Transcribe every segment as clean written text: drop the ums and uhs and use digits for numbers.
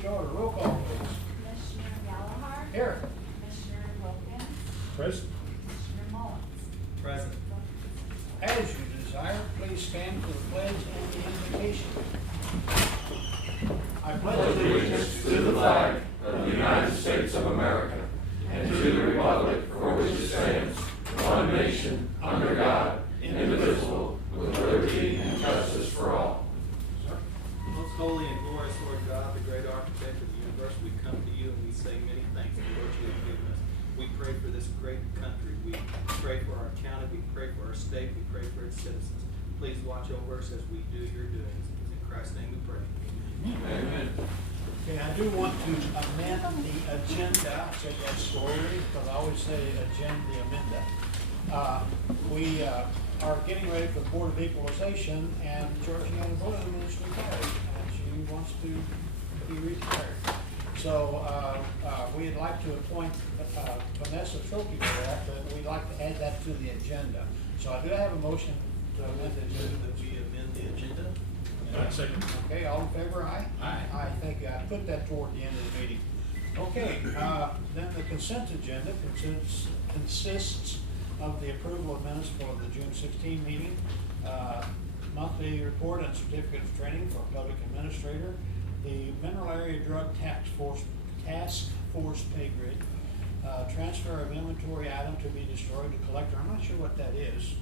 meeting to order. Roll call, please. Commissioner Gallagher. Here. Commissioner Wilkins. Present. Commissioner Mullins. Present. As you desire, please stand for the pledge and the invocation. I pledge allegiance to the flag of the United States of America and to the republic for which it stands, one nation, under God, indivisible, with liberty and justice for all. Most holy and glorious Lord God, the great architect of the universe, we come to you and we say many thanks for what you have given us. We pray for this great country. We pray for our county. We pray for our state. We pray for its citizens. Please watch over us as we do your doings. In Christ's name we pray. Amen. Okay, I do want to amend the agenda. I said that slowly because I always say agenda, amenda. We are getting ready for the Board of Equalization, and Georgiana Bloom is retired, and she wants to be retired. So we'd like to appoint Vanessa Trophy for that, but we'd like to add that to the agenda. So I do have a motion to amend the agenda. That we amend the agenda. Second. Okay, all in favor, aye? Aye. Aye, thank you. I put that toward the end of the meeting. Okay, then the consent agenda consists of the approval of minutes for the June 16 meeting, monthly report and certificate of training for public administrator, the Mineral Area Drug Task Force pay grid, transfer of inventory item to be destroyed to collector. I'm not sure what that is.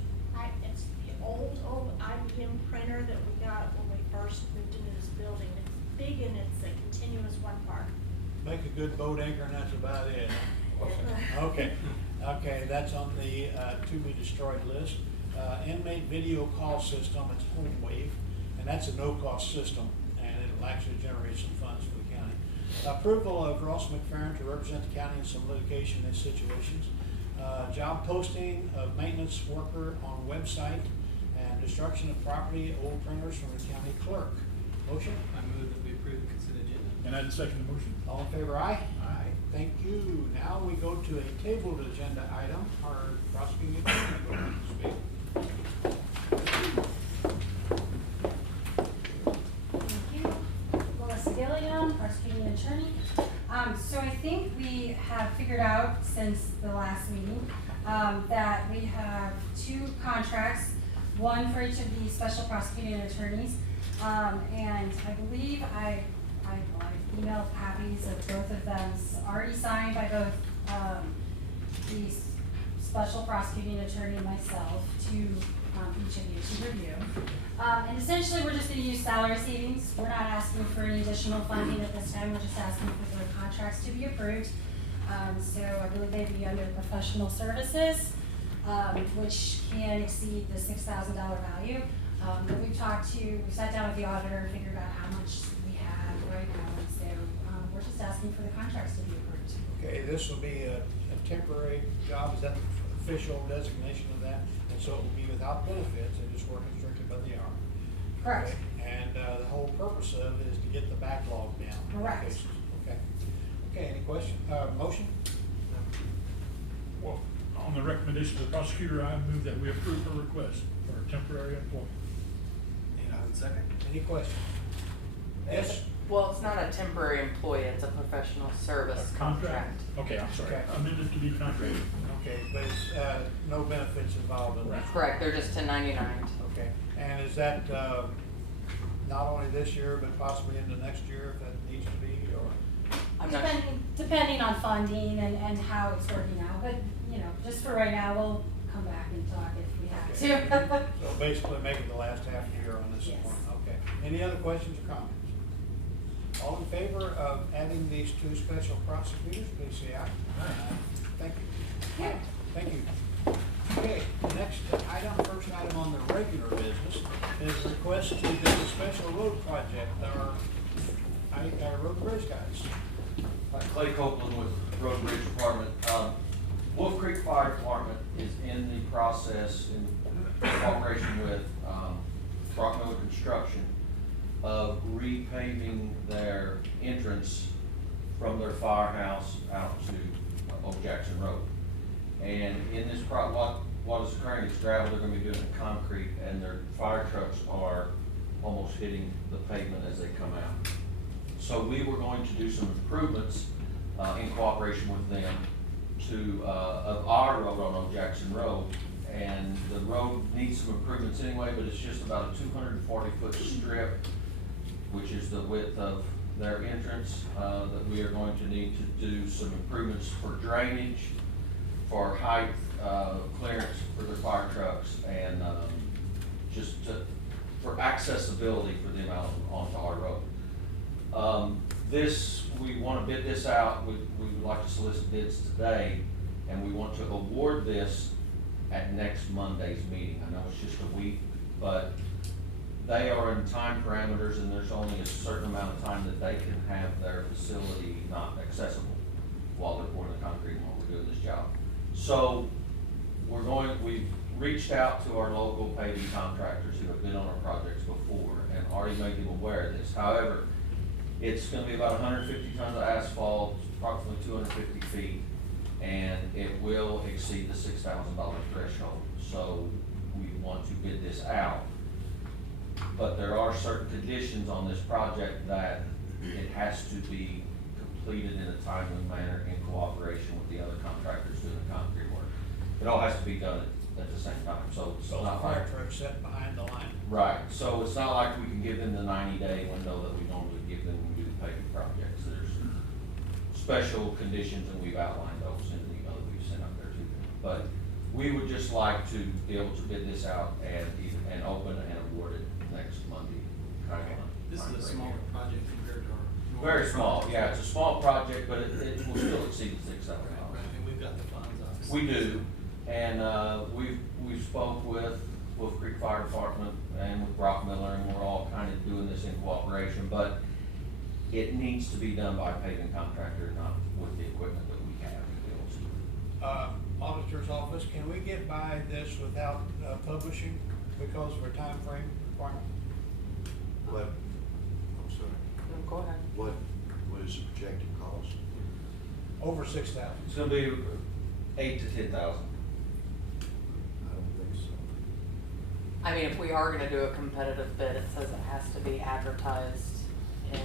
It's the old IBM printer that we got when we first moved into this building. It's big and it's a continuous one part. Make a good boat anchor and that's about it. Okay, that's on the to be destroyed list. Inmate video call system, it's HomeWave, and that's a no-cost system, and it'll actually generate some funds for the county. Approval of Ross McFerrin to represent the county in some litigation and situations. Job posting of maintenance worker on website, and destruction of property, old printers from the county clerk. Motion? I move that we approve the consent agenda. And I second the motion. All in favor, aye? Aye. Thank you. Now we go to a tabled agenda item. Our prosecuting attorney will speak. Thank you. Melissa Gilliam, prosecuting attorney. So I think we have figured out since the last meeting that we have two contracts, one for each of the special prosecuting attorneys. And I believe I emailed copies of both of them, already signed by both the special prosecuting attorney and myself to each of you to review. And essentially, we're just going to use salary savings. We're not asking for any additional funding at this time. We're just asking for the contracts to be approved. So I believe they'd be under professional services, which can exceed the $6,000 value. But we sat down with the auditor and figured out how much we have right now. And so we're just asking for the contracts to be approved. Okay, this will be a temporary job. Is that the official designation of that? And so it will be without benefits. They're just working strictly by the hour. Correct. Okay. And the whole purpose of it is to get the backlog down. Correct. Cases. Okay. Okay, any question? Motion? Well, on the recommendation of the prosecutor, I move that we approve her request for temporary employment. And I would second. Any question? Yes? Well, it's not a temporary employee, it's a professional service A contract. Okay, I'm sorry. Okay. Amended to be contract. Okay, but it's no benefits involved in that? Correct, they're just 1099. Okay, and is that not only this year, but possibly into next year if that needs to be, or? I'm not, Depending on funding and how it's working out, but, you know, just for right now, we'll come back and talk if we have to. So basically make it the last half of the year on this Yes. one, okay. Any other questions or comments? All in favor of adding these two special prosecutors, please say aye. Aye. Thank you. Yeah. Thank you. Okay, next item, first item on the regular business is a request to do a special road project, our road bridge guys. Clay Copeland with Road and Bridge Department. Wolf Creek Fire Department is in the process, in cooperation with Brock Miller Construction, of repaving their entrance from their firehouse out to Old Jackson Road. And in this what is occurring is gravel, they're going to be doing the concrete, and their fire trucks are almost hitting the pavement as they come out. So we were going to do some improvements, in cooperation with them to, of our road on Old Jackson Road. And the road needs some improvements anyway, but it's just about a 240-foot strip, which is the width of their entrance, that we are going to need to do some improvements for drainage, for height, clearance for the fire trucks, and, for accessibility for them out onto our road. We wanna bid this out, we would like to solicit bids today, and we want to award this at next Monday's meeting. I know it's just a week, but they are in time parameters, and there's only a certain amount of time that they can have their facility not accessible while they're pouring the concrete and while we're doing this job. So we've reached out to our local paving contractors who have been on our projects before and already made them aware of this. However, it's gonna be about 150 tons of asphalt, approximately 250 feet, and it will exceed the $6,000 threshold. So we want to bid this out. But there are certain conditions on this project that it has to be completed in a timely manner in cooperation with the other contractors doing the concrete work. It all has to be done at the same time, so it's So the not fire like. truck set behind the line. Right, so it's not like we can give them the 90-day window that we normally give them when we do the paving projects. There's special conditions, and we've outlined those in the email that we've sent out there to them. But we would just like to be able to bid this out and open and award it next Monday. This is a smaller project compared to our. normal Very small, projects. yeah, it's a small project, but it will still exceed the $6,000. And we've got the funds, obviously. We do, and, we've spoke with Wolf Creek Fire Department and with Brock Miller, and we're all kind of doing this in cooperation, but it needs to be done by a paving contractor, not with the equipment that we have to be able to. Auditor's office, can we get by this without publishing because of our time frame requirement? What, I'm sorry, Go ahead. what is the projected cost? Over 6,000. It's gonna be 8,000 to 10,000. I don't think so. I mean, if we are gonna do a competitive bid, it says it has to be advertised in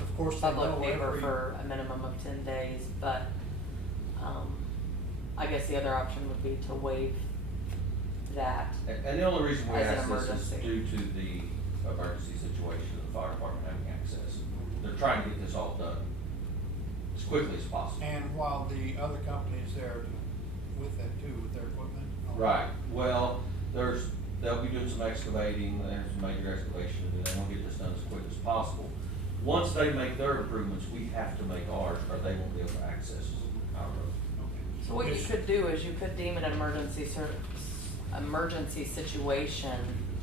Of course, a they public know paper every, for a minimum of 10 days, but, I guess the other option would be to waive that. And the only reason we As an ask this is emergency. due to the emergency situation of the fire department having access. They're trying to get this all done as quickly as possible. and while the other company's there with that too, with their equipment. Right, well, they'll be doing some excavating, there's some major excavation to do, they want to get this done as quick as possible. Once they make their improvements, we have to make ours, or they won't be able to access our road. So what you could do is you could deem it an emergency situation,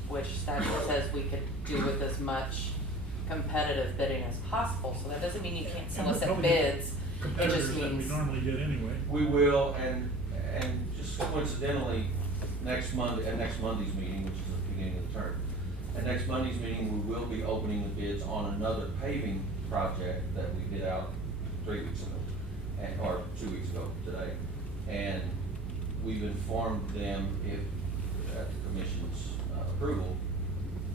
which statute says we could do with as much competitive bidding as possible. So that doesn't mean you can't solicit bids. It Competitors just that we means, normally get anyway. We will, and just coincidentally, at next Monday's meeting, which is the beginning of the term, at next Monday's meeting, we will be opening the bids on another paving project that we bid out 3 weeks ago, or 2 weeks ago today. And we've informed them, if, at the commission's approval,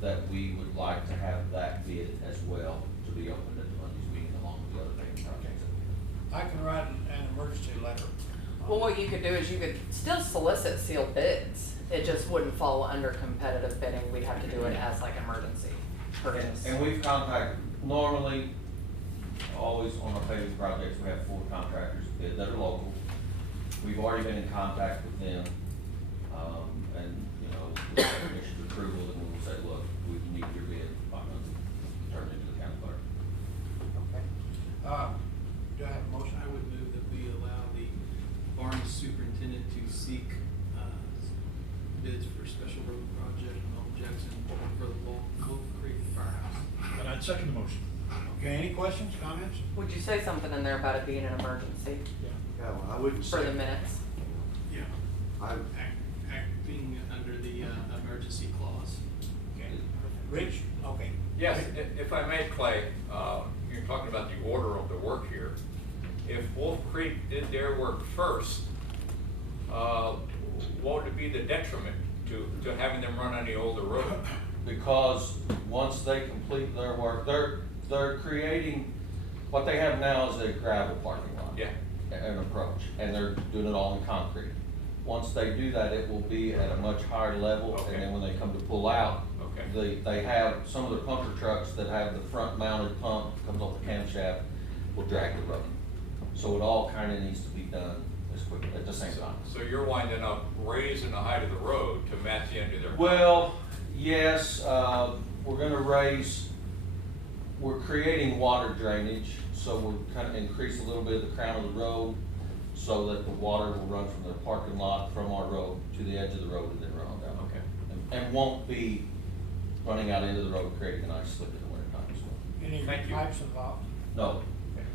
that we would like to have that bid as well to be opened at the Monday's meeting along with the other paving projects that we have. I can write an emergency letter. well, what you could do is you could still solicit sealed bids. It just wouldn't fall under competitive bidding. We'd have to do it as like emergency purchase. And we've contacted, normally, always on our paving projects, we have 4 contractors that are local. We've already been in contact with them, and, you know, with the commission's approval, and we'll say, look, we need your bid by Monday, turn it into the county clerk. Okay. Do I have a motion? I would move that we allow the Barnes superintendent to seek, bids for special road project in Old Jackson for the Wolf Creek Firehouse. And I'd second the motion. Okay, any questions, comments? Would you say something in there about it being an emergency Yeah, well, I wouldn't say. for the minutes? Yeah. I, Acting under the, emergency clause. Okay. Rich? Okay. Yes, if I may, Clay, you're talking about the order of the work here. If Wolf Creek did their work first, what would be the detriment to having them run on the older road? Because once they complete their work, They're creating, what they have now is a gravel parking lot. Yeah. An approach, and they're doing it all in concrete. Once they do that, it will be at a much higher level, Okay. and then when they come to pull out, Okay. they have, some of the pumper trucks that have the front mounted pump, comes off the camshaft, will drag the road. So it all kinda needs to be done as quickly, at the same time. So you're winding up raising the height of the road to match the end of their. Well, yes, we're gonna raise, we're creating water drainage, so we're kind of increase a little bit of the crown of the road so that the water will run from the parking lot, from our road to the edge of the road and then run on down. Okay. And won't be running out into the road, creating an ice slip in the winter time as well. Any Thank you. pipes involved? No,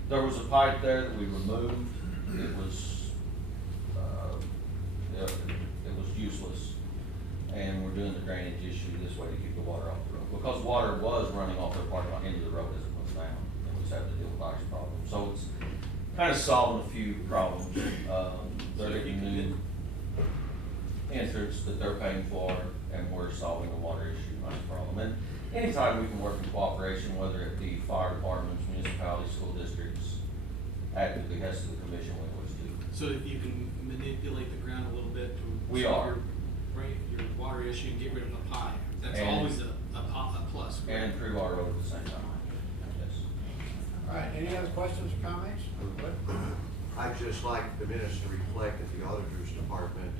there was a pipe there that we removed, it was, it was useless. And we're doing the drainage issue this way to keep the water off the road, because water was running off their parking lot into the road as it was now, and we just have to deal with ice problems. So it's kind of solving a few problems. They're getting new entrance that they're paying for, and we're solving a water issue, not a problem. And anytime we can work in cooperation, whether it be fire departments, municipalities, school districts, at the behest of the commission, we always do. So that you can manipulate the ground a little bit to. We solve are. your water issue and get rid of the pie. That's And- always a plus. And improve our road at the same time. Yes. All right, any other questions or comments? I'd just like the minutes to reflect that the auditor's department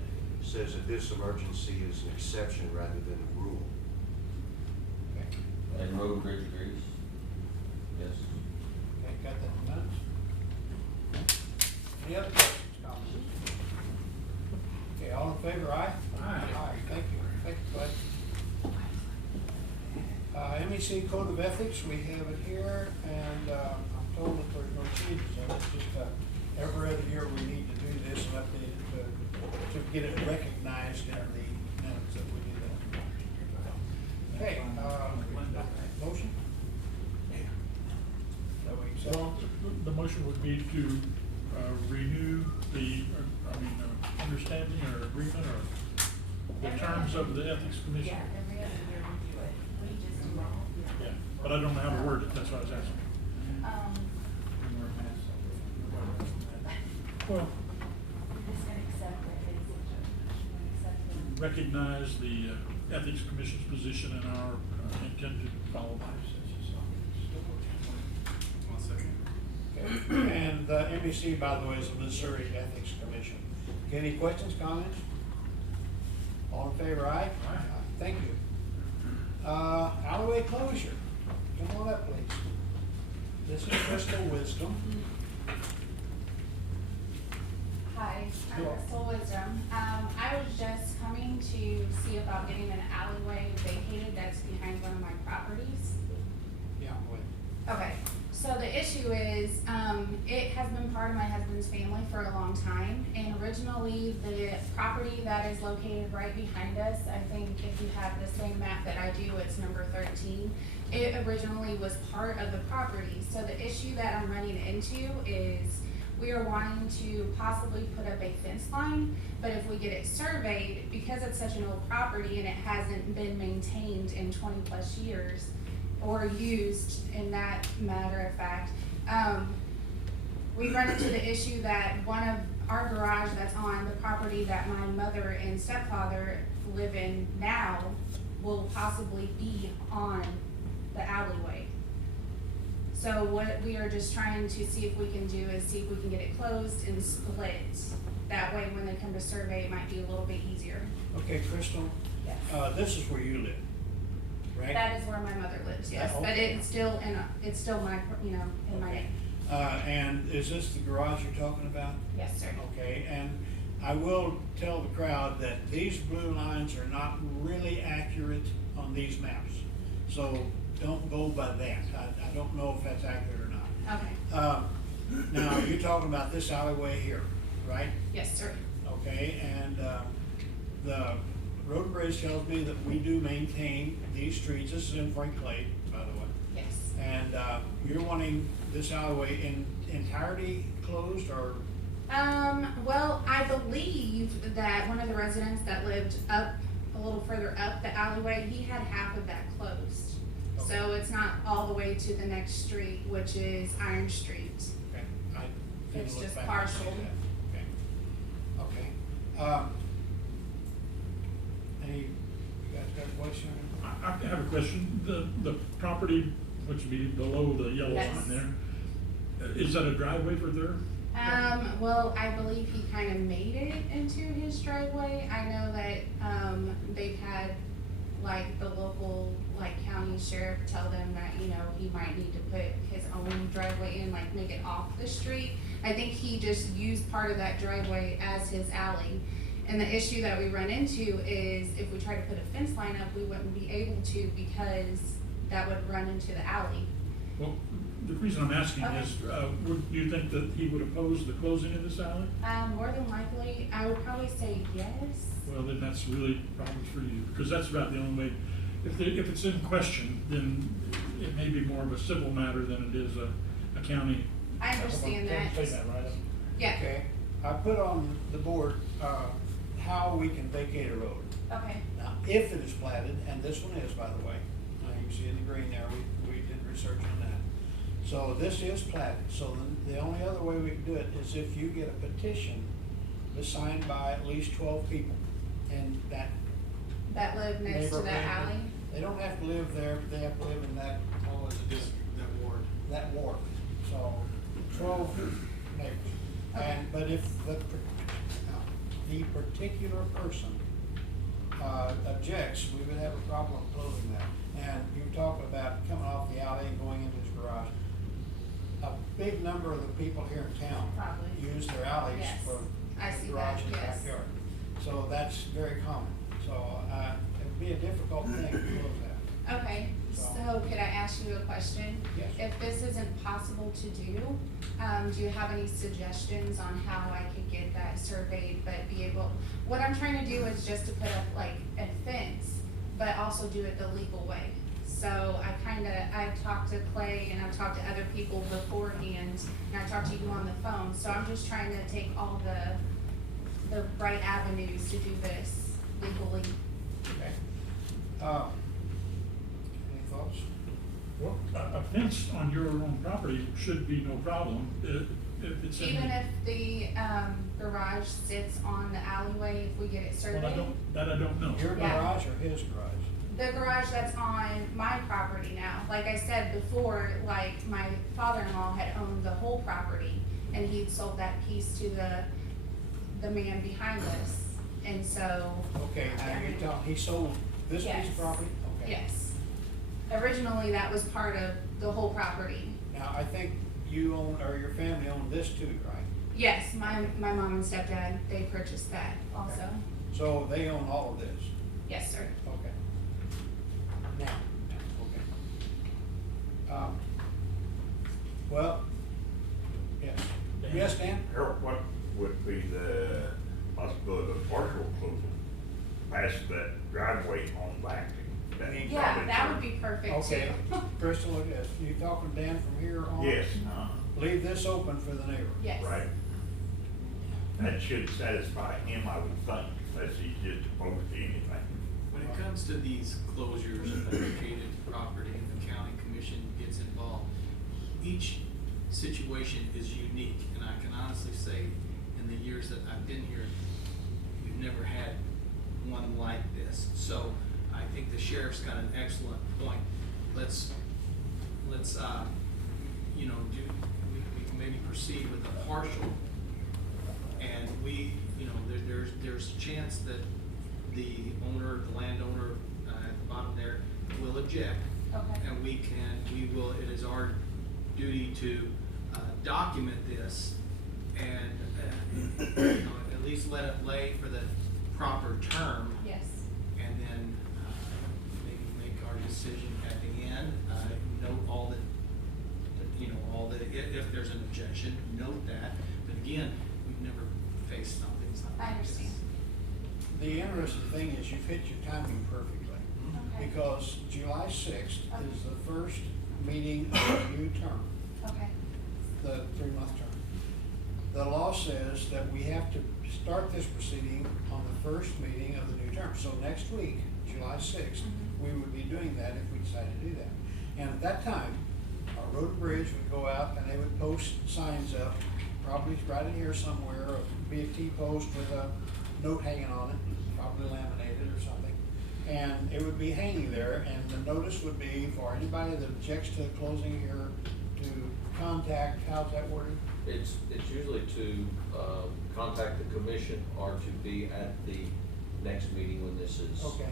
says that this emergency is an exception rather than a rule. Okay, And road and bridge agrees? Yes. okay, got that in minutes? Any other questions, comments? Okay, all in favor, aye? Aye. Thank you, Bud. MEC Code of Ethics, we have it here, and, I'm told that there's no changes in it, it's just, every other year we need to do this and update it to get it recognized in the minutes that we do that. Okay, motion? That we accept? Well, the motion would be to, renew the, understanding or agreement or the terms of the ethics commission. Yeah, every other year we do it, we just do it. Yeah, but I don't know how to word it, that's what I was asking. Well, We're just gonna accept it, accept it. recognize the ethics commission's position and our intent to follow that. 1 second. Okay, and the MEC, by the way, is the Missouri Ethics Commission. Okay, any questions, comments? All in favor, aye? Aye. Thank you. Alleyway closure, come on up, please. This is Crystal Wisdom. Hi, I'm Hello. Crystal Wisdom. I was just coming to see about getting an alleyway vacated that's behind one of my properties. Yeah, wait. Okay, so the issue is, it has been part of my husband's family for a long time, and originally the property that is located right behind us, I think if you have the same map that I do, it's number 13. It originally was part of the property, so the issue that I'm running into is we are wanting to possibly put up a fence line, but if we get it surveyed, because it's such an old property and it hasn't been maintained in 20+ years, or used in that matter of fact, we run into the issue that one of our garage that's on the property that my mother and stepfather live in now will possibly be on the alleyway. So what we are just trying to see if we can do is see if we can get it closed and split. That way, when they come to survey, it might be a little bit easier. Okay, Crystal, Yes. this is where you live, right? That is where my mother lives, yes, but okay. it's still it's still my, in my name. And is this the garage you're talking about? Yes, sir. Okay, and I will tell the crowd that these blue lines are not really accurate on these maps. So don't go by that. I don't know if that's accurate or not. Okay. Now, you're talking about this alleyway here, right? Yes, sir. Okay, and the road and bridge tells me that we do maintain these streets. This is in Frank Clay, by the way. Yes. And you're wanting this alleyway in entirety closed, or? Well, I believe that one of the residents that lived up, a little further up the alleyway, he had half of that closed. So it's not all the way to the next street, which is Iron Street. Okay, I didn't It's look just back and see partial. that. Okay. Any, you guys got a question? I have a question. The property, which would be below the yellow Yes. line there, is that a driveway for there? Well, I believe he kind of made it into his driveway. I know that, they've had, like, the local, like, county sheriff tell them that, you know, he might need to put his own driveway in, like, make it off the street. I think he just used part of that driveway as his alley. And the issue that we run into is if we try to put a fence line up, we wouldn't be able to because that would run into the alley. Well, the reason I'm asking Okay. is, would you think that he would oppose the closing of this alley? More than likely, I would probably say yes. Well, then that's really problems for you, because that's about the only way, if it's in question, then it may be more of a civil matter than it is a county. I understand that. Say that, right? Yeah, Okay, I put on the board, how we can vacate a road. okay, Now, if it is platted, and this one is, by the way, you can see in the green there, we did research on that. So this is platted, so the only other way we can do it is if you get a petition signed by at least 12 people in that that live next to neighborhood. that alley. They don't have to live there, but they have to live in that, All as a district, that ward. that ward. So 12 neighbors. And, but if the particular person objects, we would have a problem closing that. And you talk about coming off the alley and going into his garage. A big number of the people here in town Probably. use their alleys Yes. for I see garage that, and yes. backyard. So that's very common. So it would be a difficult thing to close that. Okay, so could I ask you a question? Yes. If this isn't possible to do you have any suggestions on how I could get that surveyed, but be able, what I'm trying to do is just to put up like a fence, but also do it the legal way. So I've talked to Clay and I've talked to other people beforehand, and I talked to you on the phone, so I'm just trying to take all the right avenues to do this legally. Okay. Any thoughts? Well, a fence on your own property should be no problem, if it's in. Even if the, garage sits on the alleyway, if we get it surveyed? Well, I don't know. Your Yeah. garage or his garage? The garage that's on my property now, like I said before, like my father-in-law had owned the whole property and he'd sold that piece to the man behind us, and so. Okay, now you're telling, he sold this piece Yes. of property? Okay. Yes. Originally, that was part of the whole property. Now, I think you own, or your family owned this too, right? Yes, my mom and stepdad, they purchased that also. So they own all of this? Yes, sir. Okay. Now, okay. Well, yes. Yes, Dan? Harold, what would be the possibility of partial closing past that driveway on back? Yeah, that would be perfect too. Okay. Crystal, look at this. You talking Dan from here on? Yes, Leave this open for the neighbor. Yes. right. That should satisfy him, I would think, unless he's just opposed to anything. When it comes to these closures of vacated property and the county commission gets involved, each situation is unique, and I can honestly say, in the years that I've been here, we've never had one like this. So I think the sheriff's got an excellent point. Let's we can maybe proceed with a partial, and there's a chance that the owner, the landowner at the bottom there will object. Okay. And it is our duty to document this and at least let it lay for the proper term. Yes. And then maybe make our decision at the end, note all if there's an objection, note that. But again, we've never faced something like I this. understand. The interesting thing is you've hit your timing perfectly. Okay. Because July 6th is the first meeting of the new term, Okay. the 3-month term. The law says that we have to start this proceeding on the first meeting of the new term. So next week, July 6th, we would be doing that if we decide to do that. And at that time, our road and bridge would go out and they would post signs up, probably right in here somewhere, be a T-post with a note hanging on it, probably laminated or something. And it would be hanging there, and the notice would be for anybody that objects to closing here to contact, how's that worded? It's usually to, contact the commission or to be at the next meeting when this is, Okay.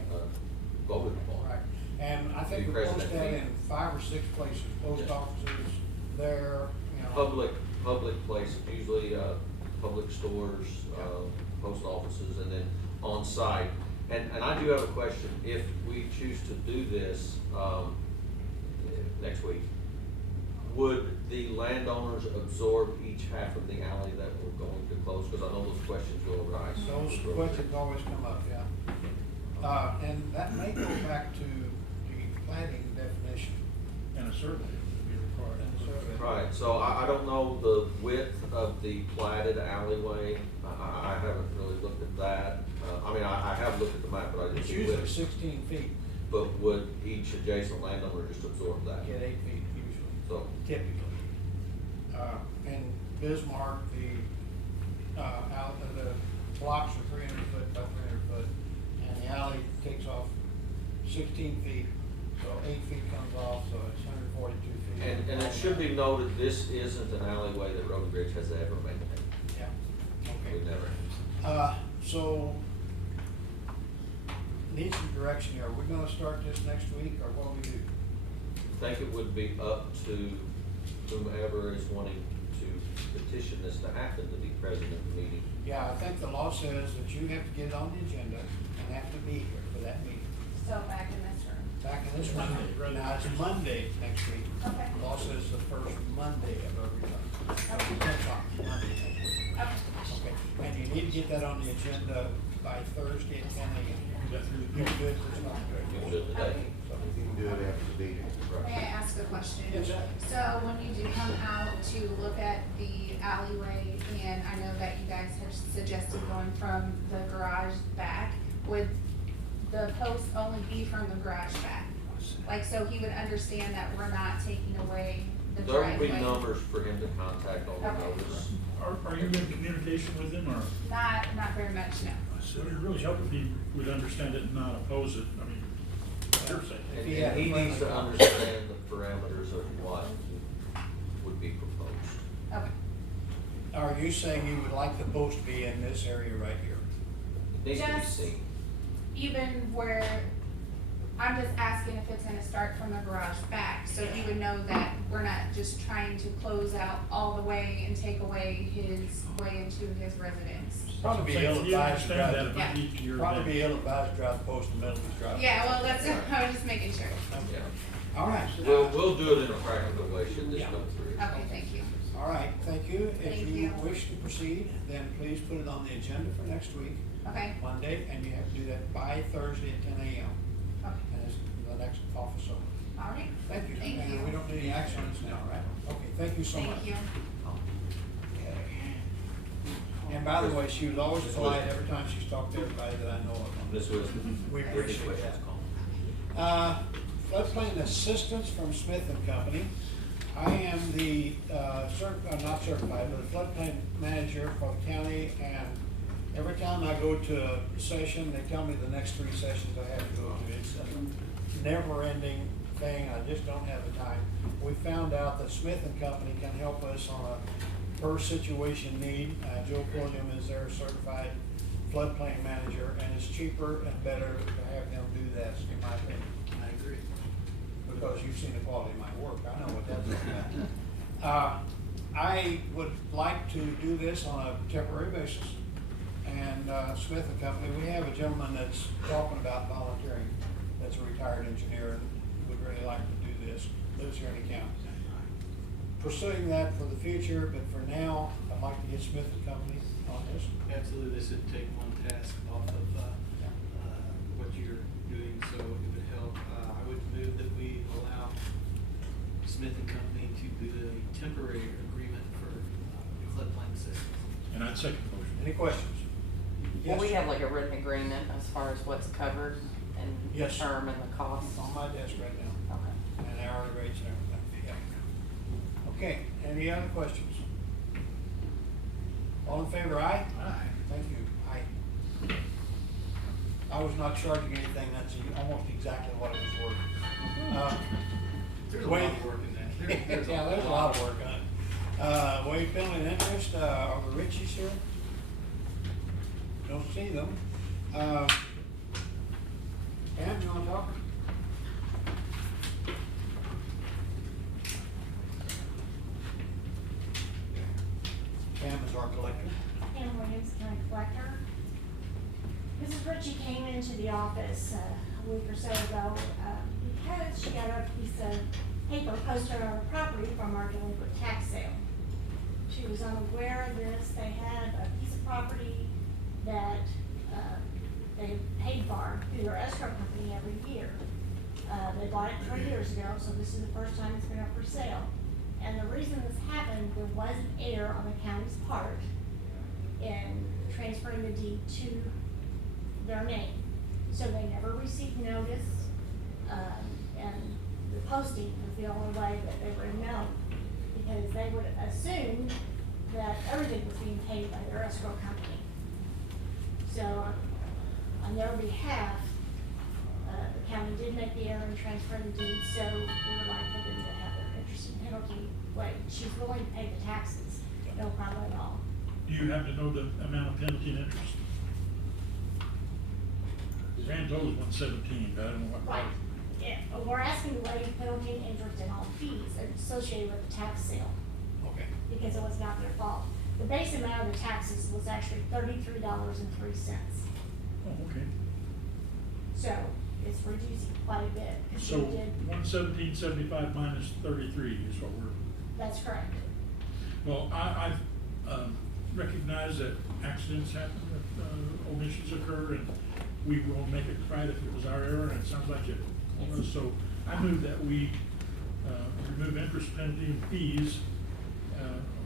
voted upon. Right, and I think Be we post present that meeting. in 5 or 6 places, post Yeah. offices, there, you know. Public places, usually, public stores, Yeah. post offices, and then on site. And I do have a question, if we choose to do this, next week, would the landowners absorb each half of the alley that we're going to close? Because I know those questions will arise. Those questions always come up, yeah. And that may go back to the planning definition. And a survey would be required. And a survey. Right, so I don't know the width of the platted alleyway. I haven't really looked at that. I mean, I have looked at the map, but I didn't It's see usually width. 16 feet, But would each adjacent landowner just absorb that? get 8 feet usually, So, typically. In Bismarck, the blocks are 300 foot by 300 foot, and the alley takes off 16 feet, so 8 feet comes off, so it's 142 feet. and it should be noted, this isn't an alleyway that Road and Bridge has ever maintained. Yeah, We've okay. never. So, need some direction here. Are we gonna start this next week, or what do we do? I think it would be up to whomever is wanting to petition this to happen to be present at the meeting. Yeah, I think the law says that you have to get it on the agenda and have to be here for that meeting. So back in this room. Back in this Monday, room. right. Now, it's Monday next week. Okay. The law says the first Monday of every month. Okay. 10 o'clock, Monday next week. Okay. Okay, and you need to get that on the agenda by Thursday at 10 a.m. Is that through the You're good for tonight. You should today. You can do it after the meeting. May I ask a question? Yes. So when you do come out to look at the alleyway, and I know that you guys have suggested going from the garage back, would the post only be from the garage back? Like, so he would understand that we're not taking away the There will driveway? be numbers for him to contact on the Okay. notice. Are you in communication with them, or? Not very much, no. So it really help if he would understand it and not oppose it, I mean, you're saying. If And he had he a needs to friendly- understand the parameters of what would be proposed. Okay. Are you saying you would like the post to be in this area right here? It needs to be Just- seen. Even where, I'm just asking if it's gonna start from the garage back, so he would know that we're not just trying to close out all the way and take away his way into his residence. Probably be Saying, ill you advised to understand that, drive, it might be to your probably be advantage. ill advised to drive the post in the middle of his driveway. Yeah, well, that's, I was just making sure. Yeah. All right. We'll do it in a practical way should this Yeah. come through. Okay, thank you. All right, thank you. If Thank you you. wish to proceed, then please put it on the agenda for next week, Okay, Monday, and you have to do that by Thursday at 10 a.m. okay, And it's the next office over. all right. Thank you. Thank And you. we don't need any action on this now, right? Okay, thank you so much. Thank you. Okay. And by the way, she was always polite every time she's talked to everybody that I know of. This was. We appreciate that. Floodplain assistance from Smith and Company. I am the, not certified, but the floodplain manager for the county, and every time I go to a session, they tell me the next 3 sessions I have to go to. It's a never-ending thing, I just don't have the time. We found out that Smith and Company can help us on a per-situation need. Joe Pulliam is their certified floodplain manager, and it's cheaper and better to have them do that, in my opinion. I agree. Because you've seen the quality of my work, I know what that's about. I would like to do this on a temporary basis. And Smith and Company, we have a gentleman that's talking about volunteering, that's a retired engineer, and would really like to do this, lives here in the county. Pursuing that for the future, but for now, I'd like to get Smith and Company on this. Absolutely, this would take one task off of, what you're doing, so it would help. I would move that we allow Smith and Company to do a temporary agreement for floodplain systems. And I'd second the motion. Any questions? Will Yes? we have like a written agreement as far as what's covered and the Yes. term and the cost? It's on my desk right now. Okay. And hourly rates and everything, yeah. Okay, any other questions? All in favor, aye? Aye. Thank you, aye. I was not charging anything, that's almost exactly what it was worth. There's a lot of work in that. There's Yeah, there's a lot of work on it. Waive penalty and interest, are the Richies here? Don't see them. Pam, you wanna talk? Pam is our collector. Pam Williams, County Collector. Mrs. Ritchie came into the office a week or so ago because she got a piece of paper posted on her property from our delinquent tax sale. She was unaware of this. They had a piece of property that they paid for through their escrow company every year. They bought it 3 years ago, so this is the first time it's been up for sale. And the reason this happened, there was an error on the county's part in transferring the deed to their name. So they never received notice, and the posting was the only way that they were known, because they would assume that everything was being paid by their escrow company. So on their behalf, the county did make the error and transfer the deed, so we would like for them to have their interest and penalty waived. She's willing to pay the taxes, no problem at all. Do you happen to know the amount of penalty and interest? Grand total is 117, but I don't know what. Right. Yeah, we're asking to waive penalty and interest and all fees associated with the tax sale, Okay. because it was not their fault. The base amount of the taxes was actually $33.03. Oh, okay. So it's reducing quite a bit. 'Cause So she did, 117.75 minus 33 is what we're. that's correct. Well, I recognize that accidents happen, that omissions occur, and we will make it right if it was our error, and it sounds like it was. So I move that we remove interest, penalty, and fees,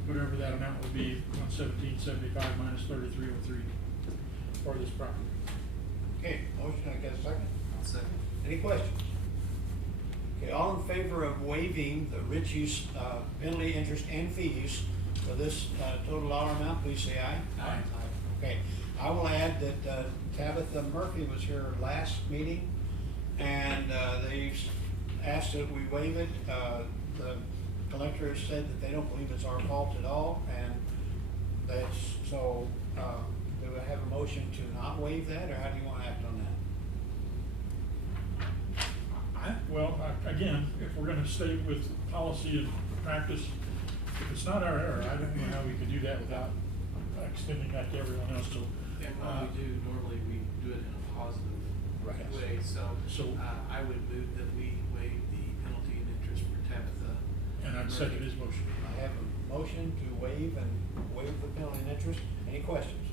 whatever that amount would be, 117.75 minus 33.03 for this property. Okay, motion, I guess, second. I'll second. Any questions? Okay, all in favor of waiving the Ritchie's penalty, interest, and fees for this total dollar amount, please say aye. Aye. Okay, I will add that Tabitha Murphy was here last meeting, and they asked that we waive it. The collector has said that they don't believe it's our fault at all, and that's, so, do we have a motion to not waive that, or how do you want to act on that? Again, if we're gonna stay with policy and practice, if it's not our error, I don't know how we could do that without extending that to everyone else, so. And what we do, normally we do it in a positive Right. way, so, So- I would move that we waive the penalty and interest for Tabitha. And I'd second his motion. I have a motion to waive the penalty and interest. Any questions?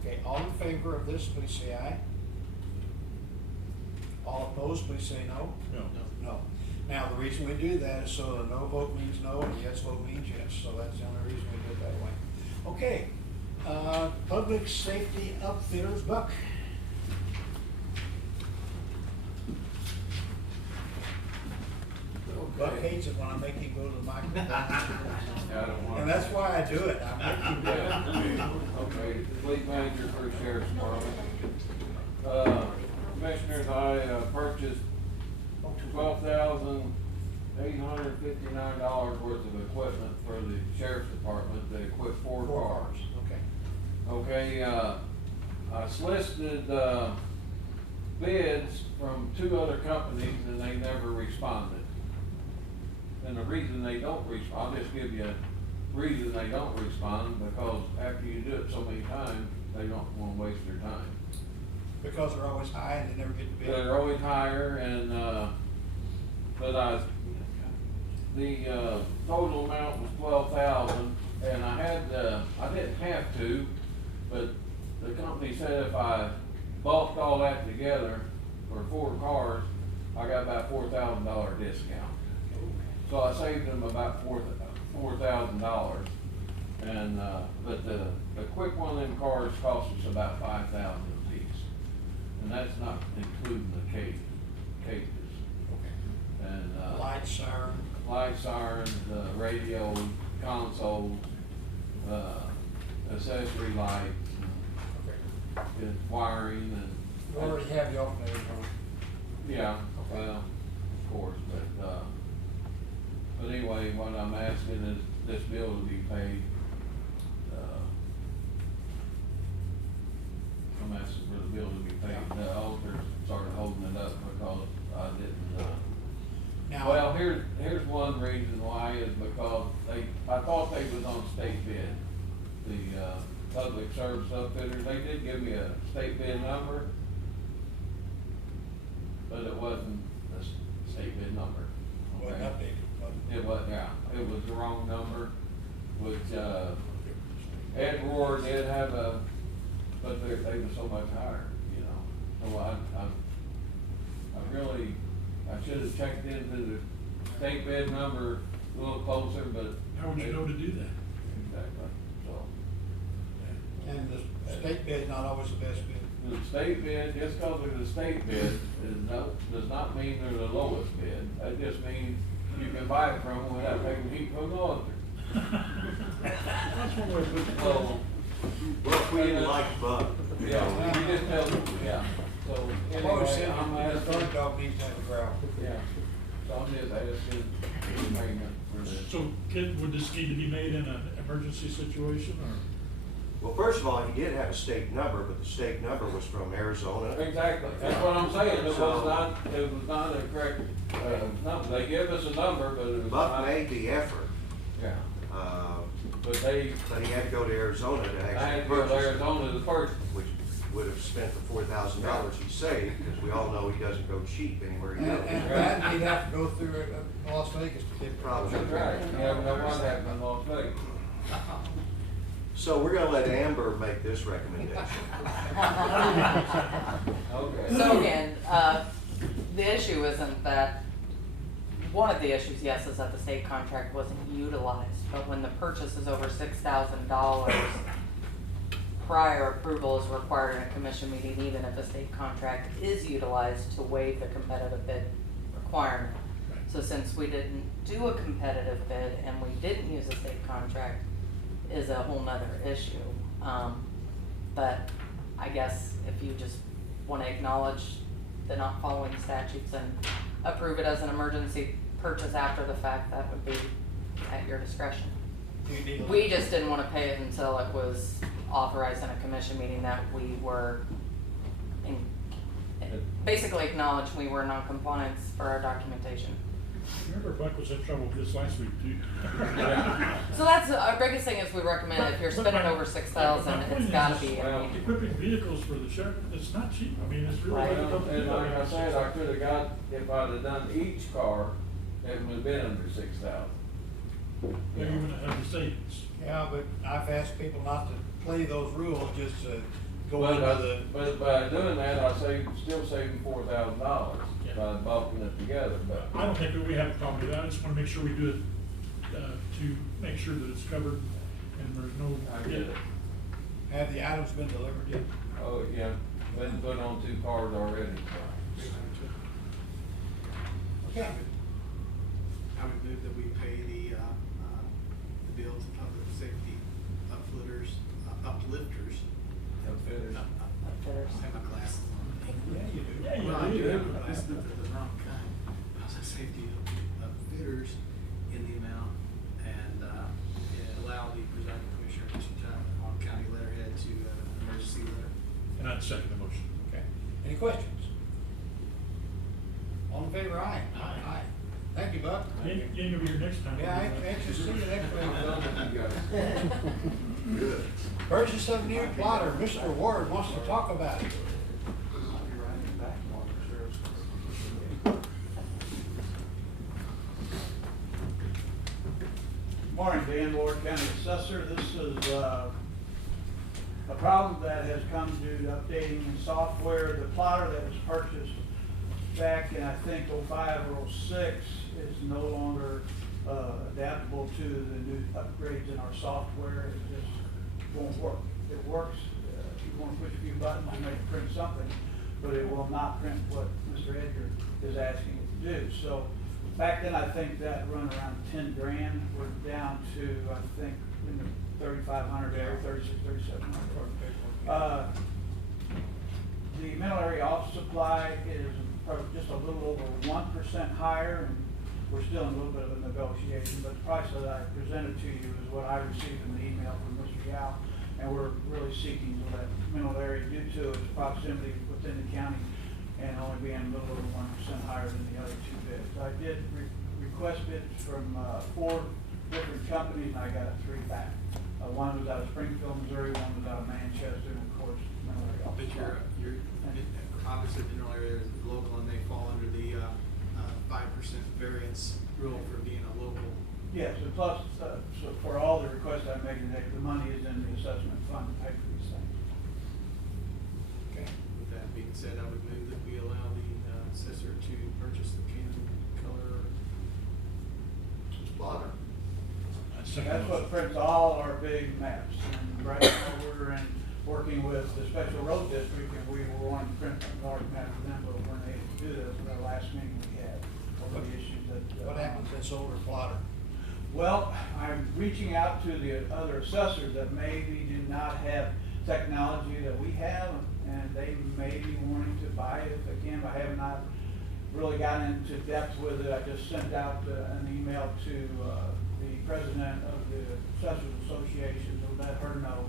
Okay, all in favor of this, please say aye. All opposed, please say no. No. No. Now, the reason we do that is so a no vote means no, and a yes vote means yes, so that's the only reason we do it that way. Okay, Public Safety Upfitters, Buck. Buck hates it when I make him go to the microphone. Yeah, I don't want. And that's why I do it, I make him do it. Okay, fleet manager for sheriff's department. Commissioners, I purchased $12,859 worth of equipment for the sheriff's department to equip 4 cars. Okay. Okay, I solicited bids from 2 other companies and they never responded. And the reason they don't respond, I'll just give you a reason they don't respond, because after you do it so many times, they don't want to waste their time. Because they're always high and they never get the bid. They're always higher and, but the total amount was 12,000, and I didn't have to, but the company said if I bulked all that together for 4 cars, I got about $4,000 discount. So I saved them about $4,000, and, but the quick one of them cars cost us about $5,000 a piece. And that's not including the cages. and, Light siren. light sirens, radio consoles, accessory lights, and wiring and. You already have the alternators on. Yeah, well, of course, but anyway, what I'm asking is this bill to be paid. I'm asking for the bill to be paid. The auditor started holding it up because I didn't, Now. well, here's one reason why is because I thought they was on state bid. The, public service outfitters, they did give me a state bid number, but it wasn't a state bid number. Wasn't Okay? updated, wasn't it? It was, yeah, it was the wrong number, which, Ed Rohr did have but they were so much higher, you know. So I really, I should have checked into the state bid number a little closer, but. How would you know to do that? Exactly, so. And the state bid's not always the best bid. The state bid, just because they're the state bid, does not mean they're the lowest bid. That just means you can buy it from them without taking heat from the auditor. That's one way to put it. So, Well, if we didn't like Buck, you know, yeah, you just tell them, yeah. So, I've always anyway, said I'm that the asking, bird dog needs to have a growl. yeah. So I'm just asking for payment for this. So would this need to be made in an emergency situation, or? well, first of all, he did have a state number, but the state number was from Arizona. Exactly, that's what I'm saying, it was not a correct, number. They gave us a number, but it was Buck not. made the effort, Yeah, uh, but they, but he had to go to Arizona to I had actually to go to purchase it, Arizona to purchase. which would have spent the $4,000 he saved, because we all know he doesn't go cheap anywhere he And goes. that, he'd have to go through Las Vegas to get. Probably. That's right, you never know what happened in Las Vegas. So we're gonna let Amber make this recommendation. Okay. So again, the issue isn't that, one of the issues, yes, is that the state contract wasn't utilized, but when the purchase is over $6,000, prior approval is required in a commission meeting, even if a state contract is utilized to waive the competitive bid requirement. So since we didn't do a competitive bid and we didn't use a state contract, is a whole nother issue. But I guess if you just wanna acknowledge the not following statutes and approve it as an emergency purchase after the fact, that would be at your discretion. Do you need a- We just didn't wanna pay it until it was authorized in a commission meeting that we were in, basically acknowledged we were in non-compliance for our documentation. Remember Buck was in trouble with this last week too. So that's, our biggest thing is we recommend if you're spending over 6,000, it's gotta be, I mean, Equipping vehicles for the sheriff, it's not cheap, I mean, it's really Right. difficult to do And like I that. said, I could have got, if I'd have done each car, it would have been under 6,000. Maybe even have the savings. Yeah, but I've asked people not to play those rules, just to go But, into the. but by doing that, I still saving $4,000 Yeah. by bulking it together, but. I don't think that we have a problem with that, I just wanna make sure we do it, to make sure that it's covered and there's no. I get it. Have the items been delivered yet? Oh, yeah, been put on 2 cars already. Okay. I would move that we pay the bill to public safety uplifters. Outfitters. I have my glasses on. Yeah, you do. Yeah, you Well, I do. do have my glasses, but they're the wrong kind. Public safety upfitters in the amount and allow the presiding commissioner to on county letterhead to emergency letter. And I'd second the motion. Okay. Any questions? All in favor, aye? Aye. Thank you, Buck. You ain't gonna be here next time. Yeah, I anxious to see you next I'm done week. with you guys. Good. Purchase of new plotter, Mr. Ward wants to talk about it. Morning, Dan Ward, County Assessor. This is a problem that has come due to updating the software. The plotter that was purchased back in, I think, 05 or 06 is no longer adaptable to the new upgrades in our software. It just won't work. It works, if you want to push a few buttons and make it print something, but it will not print what Mr. Edgar is asking it to do. So back then, I think that run around 10 grand. We're down to, I think, in the 3,500 area, 36, 3,700. The mental area office supply is just a little over 1% higher, and we're still in a little bit of a negotiation, but the price that I presented to you is what I received in the email from Mr. Yao, and we're really seeking to let mental area, due to its proximity within the county and only being a little over 1% higher than the other two bids. I did request bids from 4 different companies, and I got 3 back. One was out of Springfield, Missouri, one was out of Manchester, and of course, mental area office. But you're obviously the general area is local, and they fall under the 5% variance rule for being a local. Yes, and plus, so for all the requests I'm making, the money is in the assessment fund to pay for these things. Okay. With that being said, I would move that we allow the assessor to purchase the can color. Blotter. That's what prints all our big maps, and right now we're working with the special road district, and we were wanting to print a large map for them, but we weren't able to do that with our last meeting we had over the issues that. What happened to this older plotter? Well, I'm reaching out to the other assessors that maybe do not have technology that we have, and they may be wanting to buy it. Again, I have not really gotten into depth with it. I just sent out an email to the president of the Assessors Association to let her know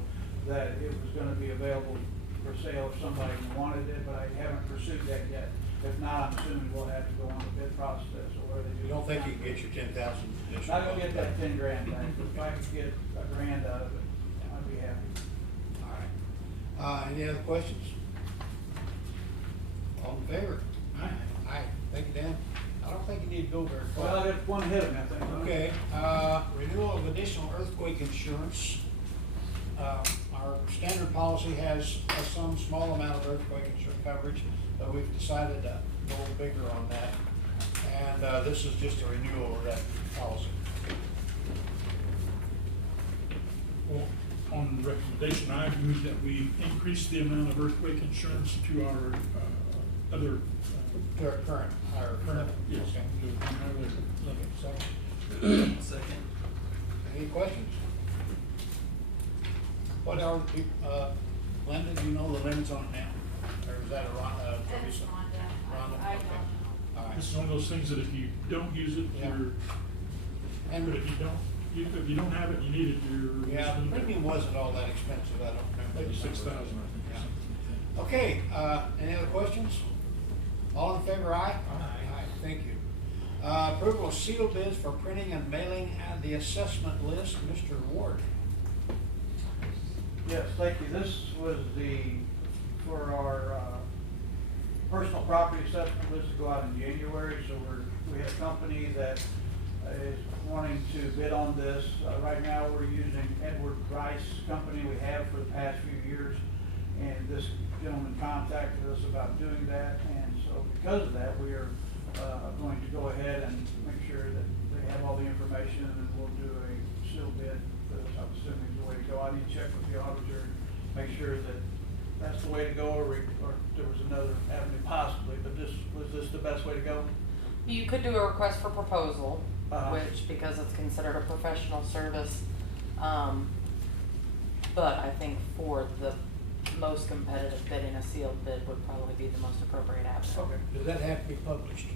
that it was going to be available for sale if somebody wanted it, but I haven't pursued that yet. If not, I'm assuming we'll have to go on the bid process or where they do. You don't think you can get your 10,000? Not gonna get that 10 grand back, but if I could get a grand out of it, I'd be happy. All right. Any other questions? All in favor? Aye. Aye. Thank you, Dan. I don't think you need to go very far. Well, it's one hit, I think. Okay, renewal of additional earthquake insurance. Our standard policy has some small amount of earthquake insurance coverage, but we've decided to go bigger on that. And this is just a renewal of that policy. Well, on recommendation, I move that we increase the amount of earthquake insurance to our other. To our current, Yes. Okay. To our limit. Second. Second. Any questions? What are the, Linda, do you know the limits on it now? Or is that a Rhonda? That's Rhonda. Rhonda, I okay. don't know. All right. This is one of those things that if you don't use it, Yeah. you're, but if you don't have it, you need it, you're. Yeah, the premium wasn't all that expensive, I don't remember. Maybe the 6,000, I numbers. think. or Yeah. something like that. Okay, any other questions? All in favor, aye? Aye. Thank you. Approval of sealed bids for printing and mailing and the assessment list, Mr. Ward. Yes, thank you. This was for our personal property assessment list to go out in January, so we have a company that is wanting to bid on this. Right now, we're using Edward Rice Company we have for the past few years, and this gentleman contacted us about doing that, and so because of that, we are going to go ahead and make sure that they have all the information, and then we'll do a sealed bid for this. I'm assuming is the way to go. I need to check with the auditor and make sure that that's the way to go, or there was another avenue possibly, but was this the best way to go? You could do a request for proposal, Uh-huh. which, because it's considered a professional service, but I think for the most competitive bidding, a sealed bid would probably be the most appropriate avenue. Okay. Does that have to be published?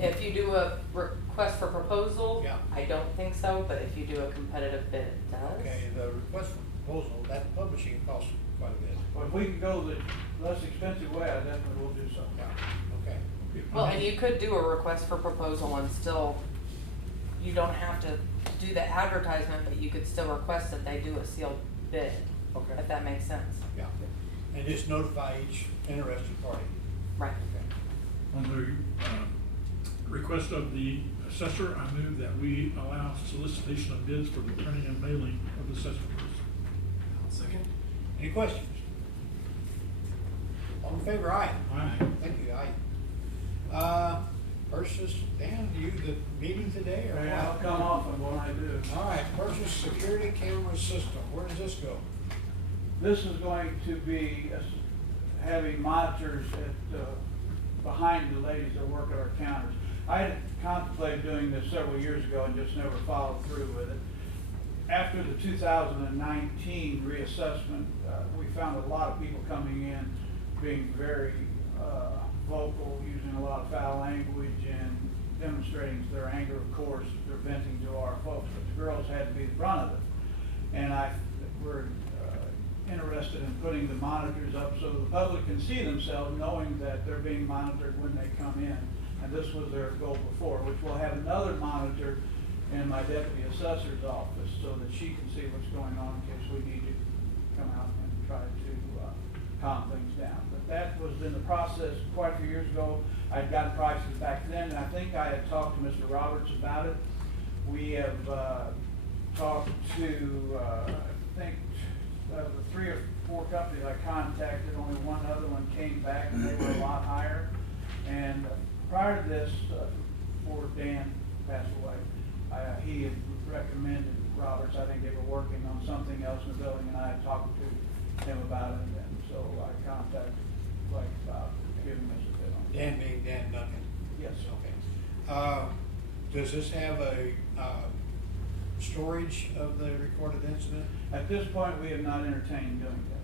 If you do a request for proposal, Yeah. I don't think so, but if you do a competitive bid, it does. Okay, the request for proposal, that publishing costs quite a bit. Well, if we can go the less expensive way, I definitely will do so. Yeah, okay. Well, and you could do a request for proposal and still, you don't have to do the advertisement, but you could still request that they do a sealed bid, Okay. if that makes sense. Yeah, and just notify each interested party. Right. Okay. On the request of the assessor, I move that we allow solicitation of bids for the printing and mailing of the assessment list. Second. Any questions? All in favor, aye? Aye. Thank you, aye. Purchase, Dan, you the meeting today or what? Yeah, I'll come off and what I do. All right, purchase security camera system, where does this go? This is going to be having monitors at, behind the ladies that work at our counters. I had contemplated doing this several years ago and just never followed through with it. After the 2019 reassessment, we found a lot of people coming in being very vocal, using a lot of foul language and demonstrating their anger, of course, they're venting to our folks, but the girls had to be the brunt of it. And we're interested in putting the monitors up so the public can see themselves, knowing that they're being monitored when they come in. And this was their goal before, which we'll have another monitor in my deputy assessor's office so that she can see what's going on in case we need to come out and try to calm things down. But that was in the process quite a few years ago. I'd gotten prices back then, and I think I had talked to Mr. Roberts about it. We have talked to, I think, the 3 or 4 companies I contacted. Only one other one came back, and they were a lot higher. And prior to this, before Dan passed away, he had recommended Roberts. I think they were working on something else in the building, and I had talked to him about it. And so I contacted Blake about giving us a bid on it. Dan being Dan Duncan? Yes. Okay. Does this have a storage of the recorded incident? At this point, we have not entertained doing that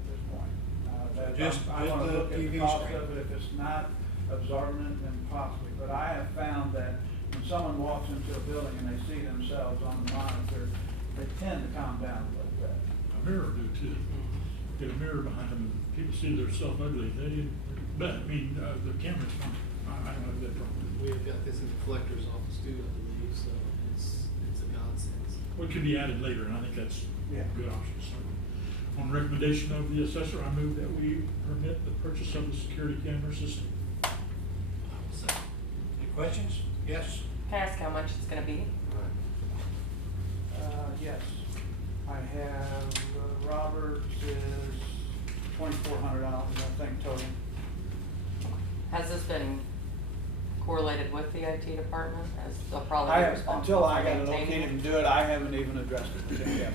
at this point. I want to the look at the TV cost screen. of it. If it's not absorbent, then possibly. But I have found that when someone walks into a building and they see themselves on the monitor, they tend to calm down a little bit. A mirror do too. Get a mirror behind them and people see themselves ugly. But I mean, the camera's fine. I don't have that problem. We have got this in the collector's office too, I believe, so it's a godsend. What could be added later, and I think that's Yeah. a good option. So, on recommendation of the assessor, I move that we permit the purchase of the security camera system. Any questions? Yes? Can I ask how much it's gonna be? Yes. I have, Roberts is $2,400, I think, total. Has this been correlated with the IT department as they'll probably I be have, responsible until I for got it maintaining located it? and do it, I haven't even addressed it with them yet.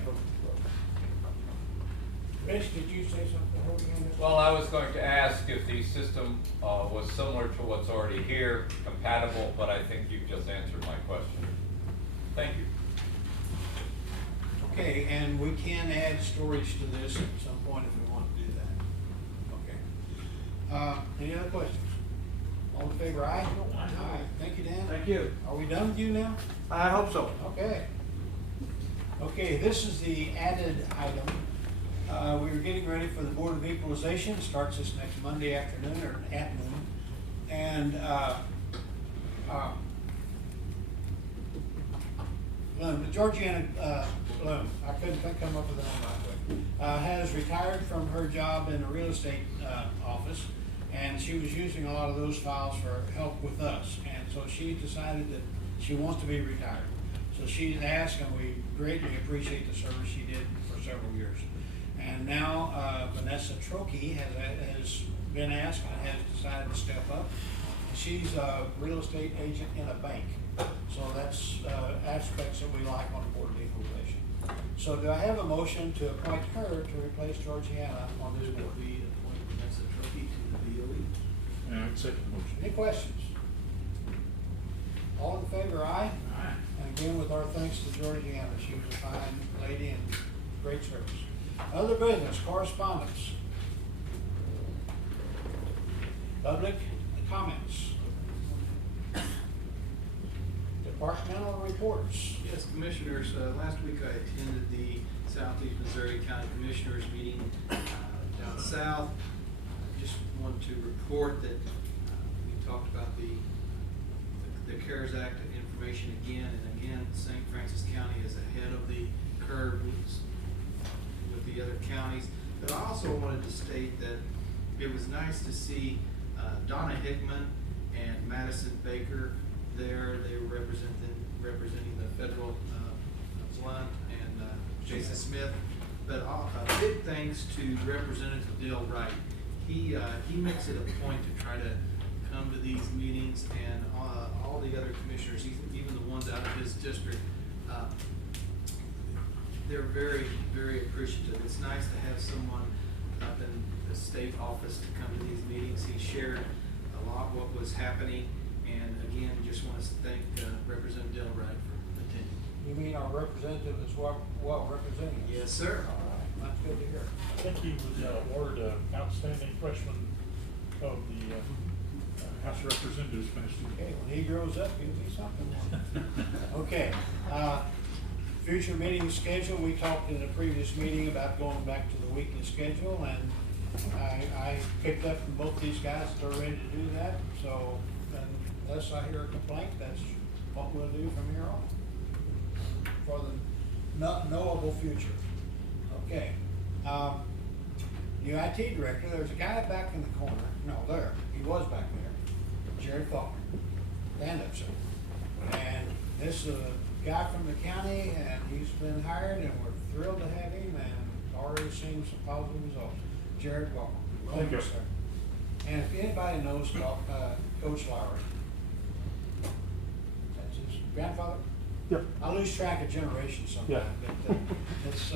Rich, did you say something holding on this? Well, I was going to ask if the system was similar to what's already here, compatible, but I think you've just answered my question. Thank you. Okay, and we can add storage to this at some point if we want to do that. Okay. Any other questions? All in favor, aye? Aye. Thank you, Dan. Thank you. Are we done with you now? I hope so. Okay. Okay, this is the added item. We were getting ready for the Board of Equalization. Starts this next Monday afternoon or at noon. And Bloom, Georgiana Bloom, I couldn't come up with a name right quick, has retired from her job in the real estate office, and she was using a lot of those files for help with us. And so she decided that she wants to be retired. So she's asked, and we greatly appreciate the service she did for several years. And now Vanessa Trokey has been asked and has decided to step up. She's a real estate agent in a bank. So that's aspects that we like on the Board of Equalization. So do I have a motion to appoint her to replace Georgiana on this board? We appoint Vanessa Truckee to the BOE. And I'd second the motion. Any questions? All in favor, aye? Aye. And again, with our thanks to Georgiana, she was a fine lady and great service. Other business, correspondence. Public comments. Departmental reports. Yes, Commissioners, last week I attended the Southeast Missouri County Commissioners meeting down south. Just wanted to report that we talked about the CARES Act information again and again. St. Francis County is ahead of the curve with the other counties. But I also wanted to state that it was nice to see Donna Hickman and Madison Baker there. They were representing the federal Blunt and Jason Smith. But big thanks to Representative Dale Wright. He makes it a point to try to come to these meetings, and all the other commissioners, even the ones out of his district, they're very, very appreciative. It's nice to have someone up in the state office to come to these meetings. He shared a lot what was happening, And again, just want to thank Representative Delright for attending. You mean our representative is well representing us? Yes, sir. All right, that's good to hear. I think he was awarded outstanding freshman of the House of Representatives last year. Okay, when he grows up, he'll be something. Okay, future meeting schedule, we talked in the previous meeting about going back to the weekly schedule, and I picked up from both these guys that they're ready to do that, so unless I hear a complaint, that's what we'll do from here on for the knowable future. Okay, new IT director, there's a guy back in the corner, no, there, he was back there, Jared Faulkner, stand up, sir. And this is a guy from the county, and he's been hired, and we're thrilled to have him, and already seeing some positive results. Jared, welcome. Thank you. sir. And if anybody knows Coach Lowry, that's his grandfather? Yep. I lose track of generations sometimes, but it's,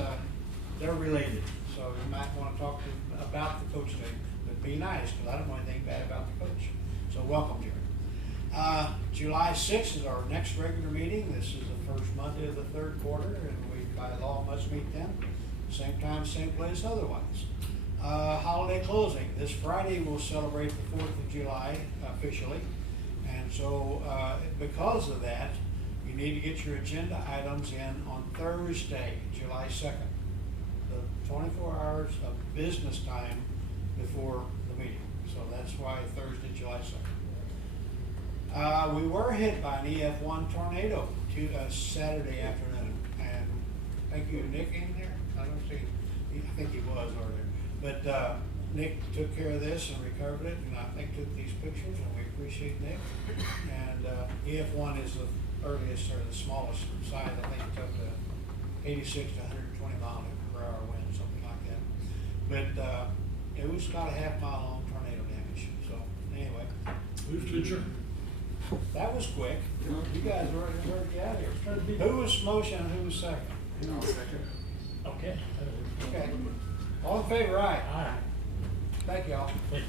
they're related, so you might want to talk to him about the coach thing, but be nice, because I don't want anything bad about the coach. So welcome, Jared. July 6th is our next regular meeting. This is the first Monday of the third quarter, and we by law must meet then. Same time, same place otherwise. Holiday closing. This Friday we'll celebrate the 4th of July officially. And so because of that, you need to get your agenda items in on Thursday, July 2nd. The 24 hours of business time before the meeting. So that's why Thursday, July 2nd. We were hit by an EF1 tornado Saturday afternoon, and thank you, Nick, in there. I don't see, I think he was earlier, but Nick took care of this and recovered it, and I think took these pictures, and we appreciate Nick. And EF1 is the earliest or the smallest size. I think it took 86 to 120 mile per hour wind, something like that. But it was about a half-mile long tornado damage. So anyway, Move to adjourn. that was quick. You guys are ready to get out of here. Who was motion? Who was second? Okay. Okay. All in favor, aye. Aye. Thank y'all. Thank you.